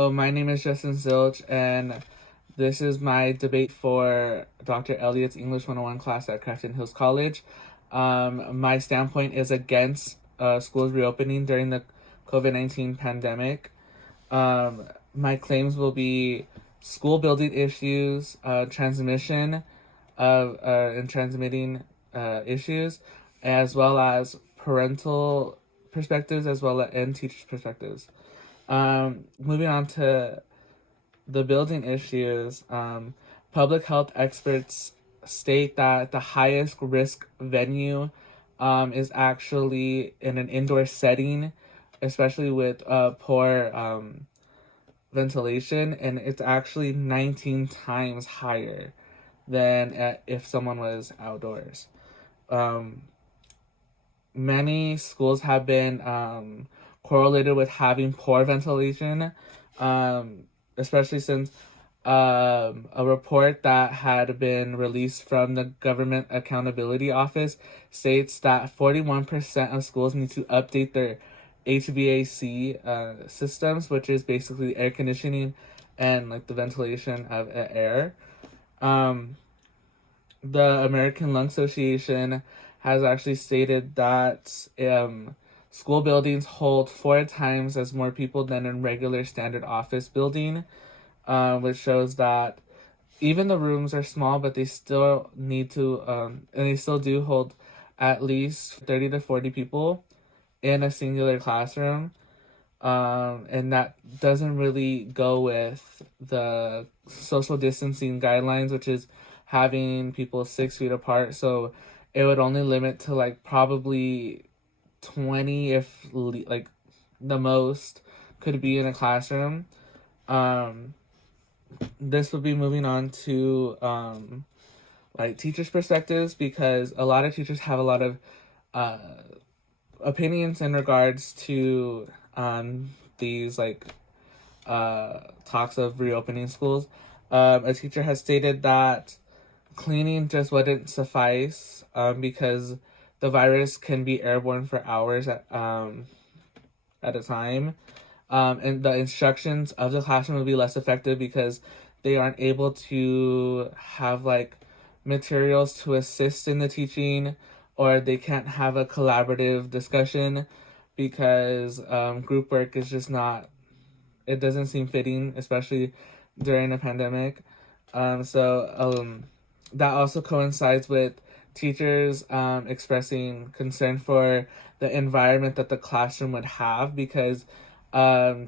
So my name is Justin Zilch, and this is my debate for Dr. Elliott's English 101 class at Crafton Hills College. My standpoint is against schools reopening during the COVID-19 pandemic. My claims will be school building issues, transmission of and transmitting issues, as well as parental perspectives, as well as and teachers' perspectives. Moving on to the building issues, public health experts state that the highest risk venue is actually in an indoor setting, especially with poor ventilation, and it's actually 19 times higher than if someone was outdoors. Um, Many schools have been correlated with having poor ventilation, especially since a report that had been released from the Government Accountability Office states that 41% of schools need to update their HVAC systems, which is basically air conditioning and like the ventilation of air. Um, the American Lung Association has actually stated that school buildings hold 4 times as more people than a regular standard office building, which shows that even the rooms are small, but they still need to, and they still do hold at least 30 to 40 people in a singular classroom. And that doesn't really go with the social distancing guidelines, which is having people 6 feet apart. So it would only limit to like probably 20 if like the most could be in a classroom. This would be moving on to like teachers' perspectives, because a lot of teachers have a lot of uh, opinions in regards to these like talks of reopening schools. A teacher has stated that cleaning just wouldn't suffice because the virus can be airborne for hours at a time. And the instructions of the classroom would be less effective because they aren't able to have like materials to assist in the teaching, or they can't have a collaborative discussion because group work is just not, it doesn't seem fitting, especially during a pandemic. That also coincides with teachers expressing concern for the environment that the classroom would have, because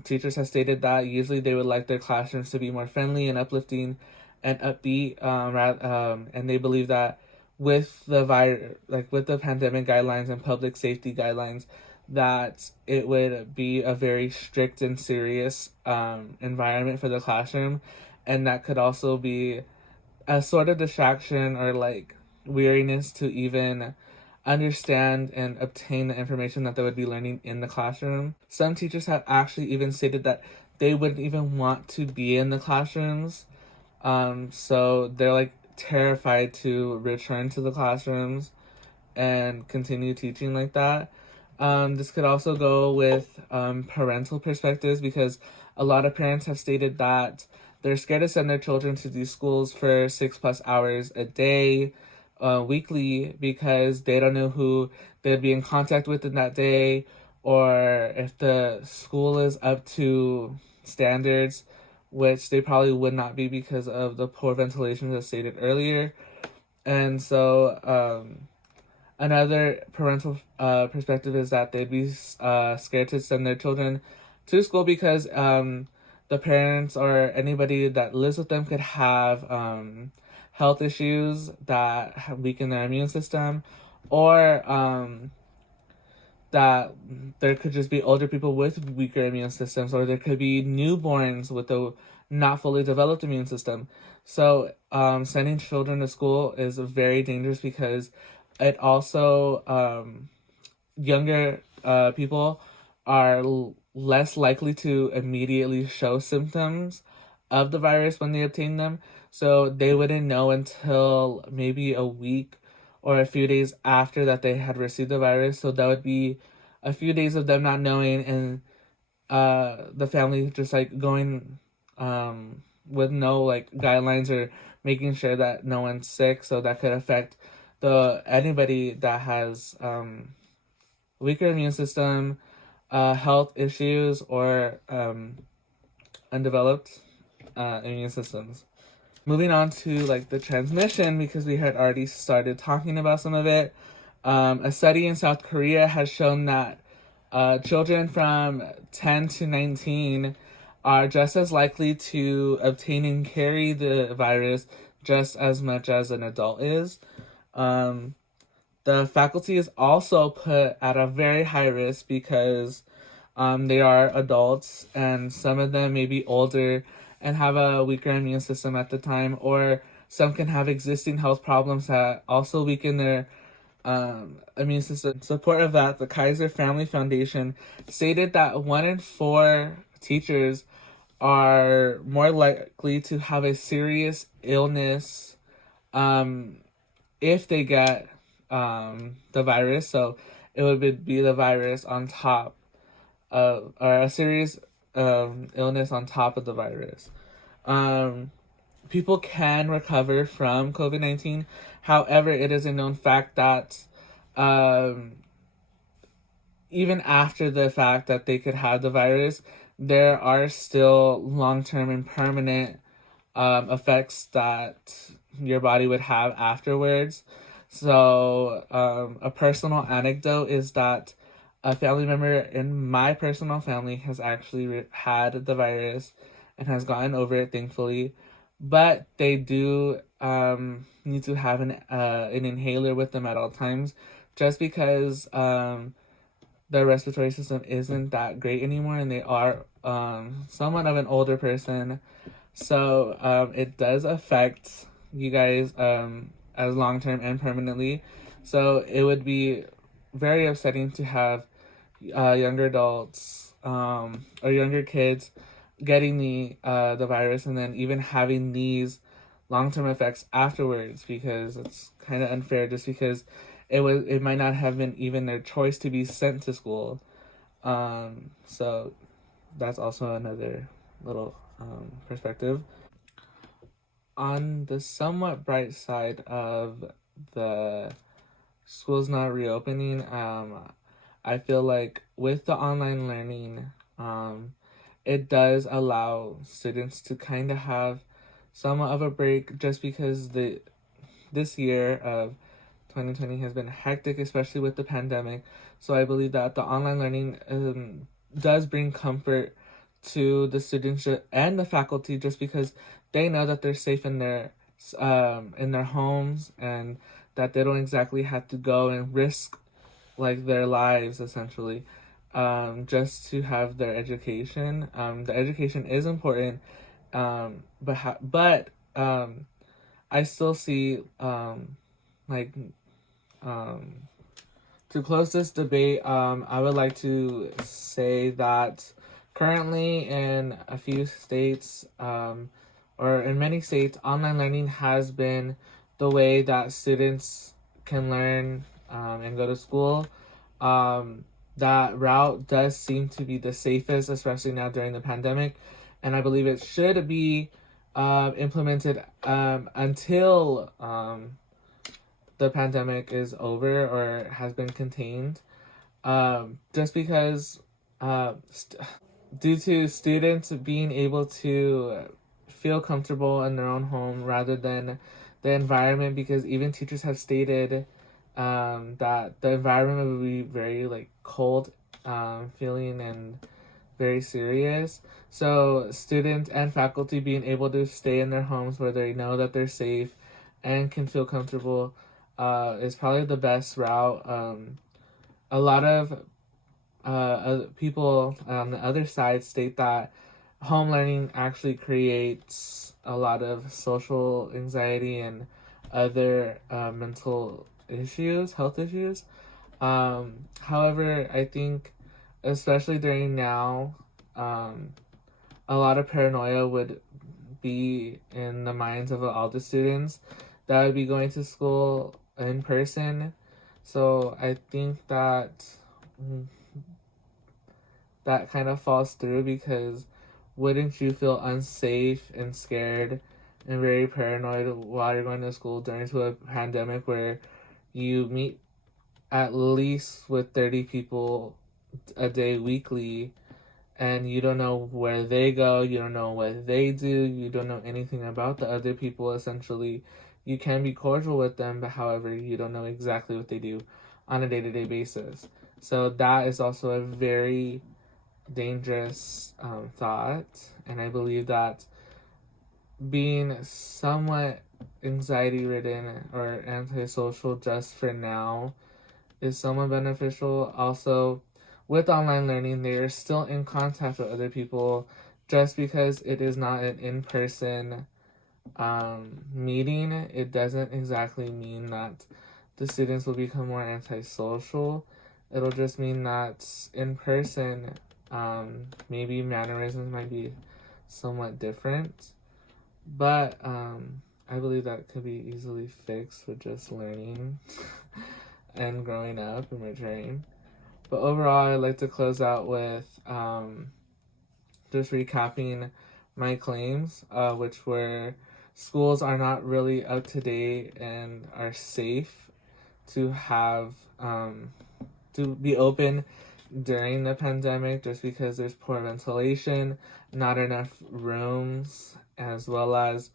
teachers have stated that usually they would like their classrooms to be more friendly and uplifting and upbeat, and they believe that with the with the pandemic guidelines and public safety guidelines, that it would be a very strict and serious environment for the classroom, and that could also be a sort of distraction or like weariness to even understand and obtain the information that they would be learning in the classroom. Some teachers have actually even stated that they wouldn't even want to be in the classrooms. So they're like terrified to return to the classrooms and continue teaching like that. This could also go with parental perspectives, because a lot of parents have stated that they're scared to send their children to these schools for 6+ hours a day, weekly, because they don't know who they'd be in contact with in that day, or if the school is up to standards, which they probably would not be because of the poor ventilation as stated earlier. And so, another parental perspective is that they'd be scared to send their children to school because the parents or anybody that lives with them could have health issues that weaken their immune system, or that there could just be older people with weaker immune systems, or there could be newborns with a not fully developed immune system. So sending children to school is very dangerous, because it also younger people are less likely to immediately show symptoms of the virus when they obtain them. So they wouldn't know until maybe a week or a few days after that they had received the virus. So that would be a few days of them not knowing, and the family just like going with no like guidelines or making sure that no one's sick, so that could affect the anybody that has weaker immune system, health issues, or undeveloped immune systems. Moving on to like the transmission, because we had already started talking about some of it. A study in South Korea has shown that children from 10 to 19 are just as likely to obtain and carry the virus just as much as an adult is. Um, the faculty is also put at a very high risk because they are adults, and some of them may be older and have a weaker immune system at the time, or some can have existing health problems that also weaken their immune system. In support of that, the Kaiser Family Foundation stated that 1 in 4 teachers are more likely to have a serious illness if they get the virus. So it would be the virus on top or a serious illness on top of the virus. People can recover from COVID-19. However, it is a known fact that even after the fact that they could have the virus, there are still long-term and permanent effects that your body would have afterwards. So, a personal anecdote is that a family member in my personal family has actually had the virus and has gotten over it, thankfully. But they do need to have an inhaler with them at all times, just because their respiratory system isn't that great anymore, and they are somewhat of an older person. So it does affect you guys as long term and permanently. So it would be very upsetting to have younger adults or younger kids getting the virus, and then even having these long term effects afterwards, because it's kind of unfair just because it might not have been even their choice to be sent to school. So that's also another little perspective. On the somewhat bright side of the schools not reopening, I feel like with the online learning, it does allow students to kind of have somewhat of a break, just because this year of 2020 has been hectic, especially with the pandemic. So I believe that the online learning does bring comfort to the students and the faculty, just because they know that they're safe in their homes, and that they don't exactly have to go and risk like their lives essentially just to have their education. The education is important, but I still see like to close this debate, I would like to say that currently in a few states, or in many states, online learning has been the way that students can learn and go to school. That route does seem to be the safest, especially now during the pandemic, and I believe it should be implemented until the pandemic is over or has been contained. Just because due to students being able to feel comfortable in their own home rather than the environment, because even teachers have stated that the environment would be very like cold feeling and very serious. So students and faculty being able to stay in their homes where they know that they're safe and can feel comfortable is probably the best route. A lot of people on the other side state that home learning actually creates a lot of social anxiety and other mental issues, health issues. However, I think, especially during now, a lot of paranoia would be in the minds of all the students that would be going to school in person. So I think that that kind of falls through, because wouldn't you feel unsafe and scared and very paranoid while you're going to school during to a pandemic where you meet at least with 30 people a day weekly, and you don't know where they go, you don't know what they do, you don't know anything about the other people essentially. You can be cordial with them, but however, you don't know exactly what they do on a day-to-day basis. So that is also a very dangerous thought, and I believe that being somewhat anxiety ridden or antisocial just for now is somewhat beneficial. Also, with online learning, they are still in contact with other people. Just because it is not an in person meeting, it doesn't exactly mean that the students will become more antisocial. It'll just mean that in person, maybe mannerisms might be somewhat different. But I believe that could be easily fixed with just learning and growing up and maturing. But overall, I'd like to close out with just recapping my claims, which were schools are not really up to date and are safe to have to be open during the pandemic, just because there's poor ventilation, not enough rooms, as well as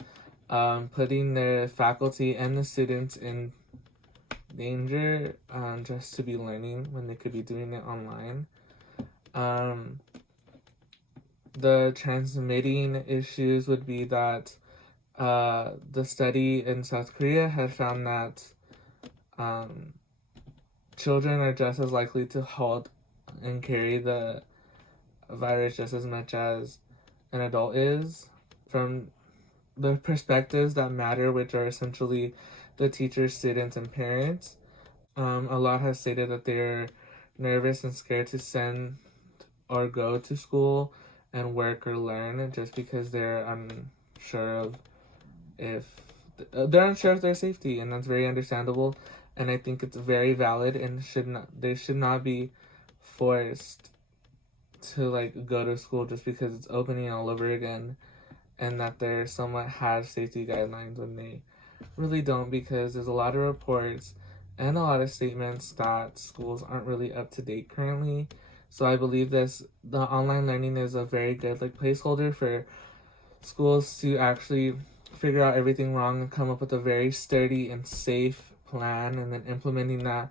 putting the faculty and the students in danger just to be learning when they could be doing it online. The transmitting issues would be that the study in South Korea had found that children are just as likely to hold and carry the virus just as much as an adult is, from the perspectives that matter, which are essentially the teachers, students, and parents. A lot has stated that they're nervous and scared to send or go to school and work or learn, just because they're unsure of if they're unsure of their safety, and that's very understandable. And I think it's very valid, and they should not be forced to like go to school just because it's opening all over again, and that they're somewhat have safety guidelines when they really don't, because there's a lot of reports and a lot of statements that schools aren't really up to date currently. So I believe the online learning is a very good like placeholder for schools to actually figure out everything wrong and come up with a very sturdy and safe plan, and then implementing that,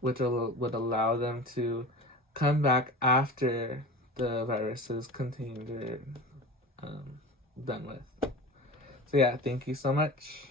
which would allow them to come back after the virus is contained or done with. So yeah, thank you so much.